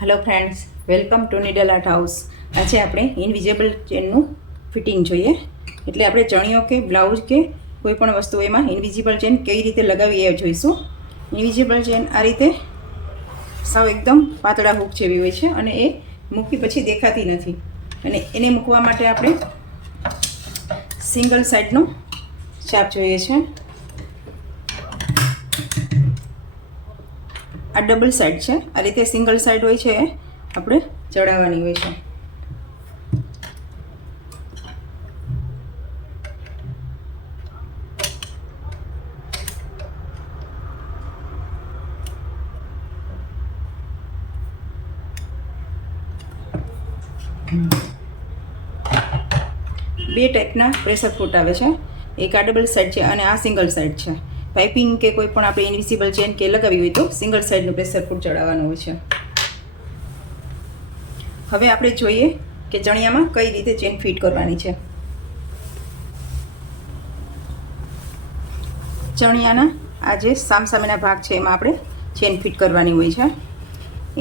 Hello friends, welcome to needle art house. આજે આપણે invisible ચેનનું fitting જોઈએ, એટલે આપણે ચણિયો કે બ્લાઉઝ કે કોઈ પણ વસ્તુ એમાં ઇનવિઝિબલ ચેન કેવી રીતે લગાવી એ જોઈશું। ઇનવિઝિબલ ચેન આ રીતે સાવ એકદમ પાતળા હૂક જેવી હોય છે અને એ મૂકી પછી દેખાતી નથી, અને એને મૂકવા માટે આપણે સિંગલ સાઈડનો ચાપ જોઈએ છે। આ ડબલ સાઈડ છે, આ રીતે સિંગલ સાઈડ હોય છે આપણે ચડાવવાની હોય છે। બે ટાઈપના પ્રેશર ફૂટ આવે છે, એક આ ડબલ સાઈડ છે અને આ સિંગલ સાઈડ છે। પાઇપિંગ કે કોઈ પણ આપણે ઇનવિઝિબલ ચેન કે લગાવી હોય તો સિંગલ સાઈડનું પ્રેશર ફૂટ ચડાવવાનું હોય છે। હવે આપણે જોઈએ કે ચણિયામાં કઈ રીતે ચેન ફિટ કરવાની છે। ચણિયાના આ જે સામસામેના ભાગ છે એમાં આપણે ચેન ફિટ કરવાની હોય છે।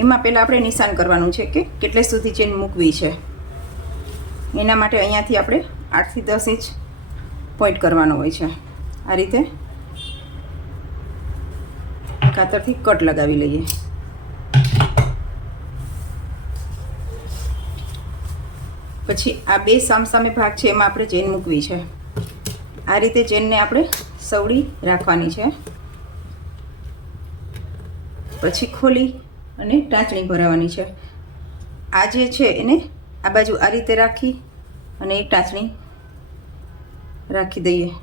એમાં પહેલાં આપણે નિશાન કરવાનું છે કે કેટલે સુધી ચેન મૂકવી છે। એના માટે અહીંયાથી આપણે 8 થી 10 ઇંચ પોઈન્ટ કરવાનો હોય છે। આ રીતે કાતરથી કટ લગાવી લઈએ। પછી આ બે સામસામે ભાગ છે એમાં આપણે ચેન મૂકવી છે। આ રીતે ચેનને આપણે સવડી રાખવાની છે, પછી ખોલી અને ટાંચણી ભરાવાની છે। આ જે છે એને આ બાજુ આ રીતે રાખી અને એક ટાંચણી રાખી દઈએ।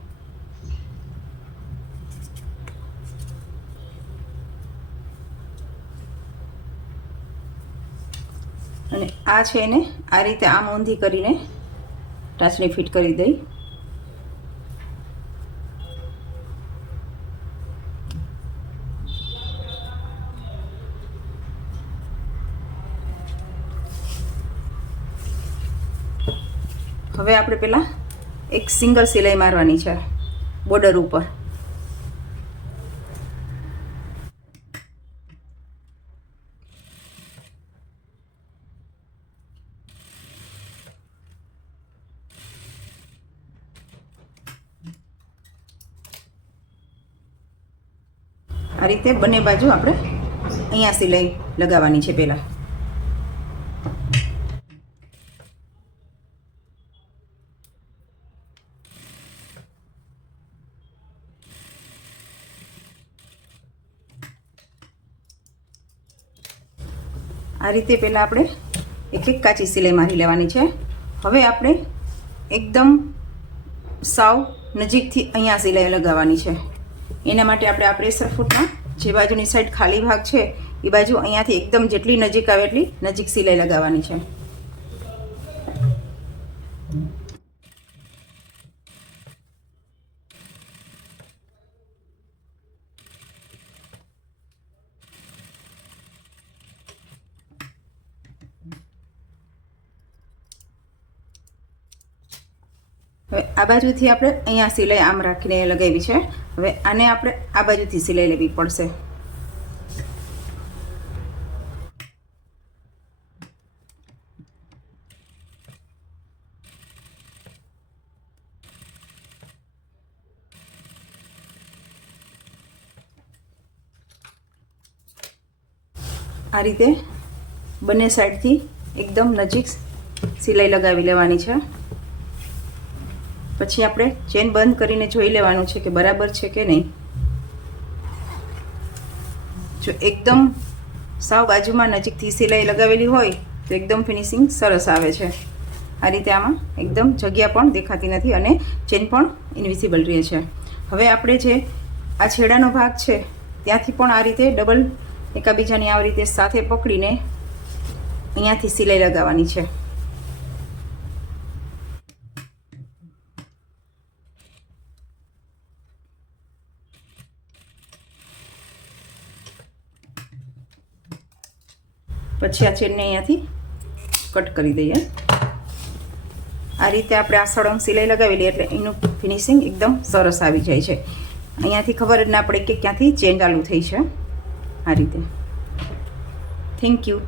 અને આ છે એને આ રીતે આમ ઊંધી કરીને ટાંચણી ફિટ કરી દઈ। હવે આપણે પહેલાં એક સિંગલ સિલાઈ મારવાની છે બોર્ડર ઉપર। આ રીતે બંને બાજુ આપણે અહીંયા સિલાઈ લગાવવાની છે પહેલાં। આ રીતે પહેલાં આપણે એક કાચી સિલાઈ મારી લેવાની છે। હવે આપણે એકદમ સાવ નજીકથી અહીંયા સિલાઈ લગાવવાની છે। એના માટે આપણે આ પ્રેશર ફૂટમાં જે બાજુની સાઈડ ખાલી ભાગ છે એ બાજુ અહીંયાથી એકદમ જેટલી નજીક આવે એટલી નજીક સિલાઈ લગાવવાની છે। હવે આ બાજુથી આપણે અહીંયા સિલાઈ આમ રાખીને લગાવી છે। હવે આને આપણે આ બાજુથી સિલાઈ લેવી પડશે। આ રીતે બંને સાઈડથી એકદમ નજીક સિલાઈ લગાવી લેવાની છે। પછી આપણે ચેન બંધ કરીને જોઈ લેવાનું છે કે બરાબર છે કે નહીં। જો એકદમ સાવ બાજુમાં નજીકથી સિલાઈ લગાવેલી હોય તો એકદમ ફિનિશિંગ સરસ આવે છે। આ રીતે આમાં એકદમ જગ્યા પણ દેખાતી નથી અને ચેન પણ ઇનવિઝિબલ રહે છે। હવે આપણે જે આ છેડાનો ભાગ છે ત્યાંથી પણ આ રીતે ડબલ એકાબીજાની આ રીતે સાથે પકડીને અહીંયાથી સિલાઈ લગાવવાની છે। પછી આ ચેનને અહીંયાથી કટ કરી દઈએ। આ રીતે આપણે આ સળંગ સિલાઈ લગાવી લઈએ એટલે એનું ફિનિશિંગ એકદમ સરસ આવી જાય છે। અહીંયાથી ખબર જ ના પડે કે ક્યાંથી ચેન ચાલુ થઈ છે। આ રીતે થેન્ક યુ।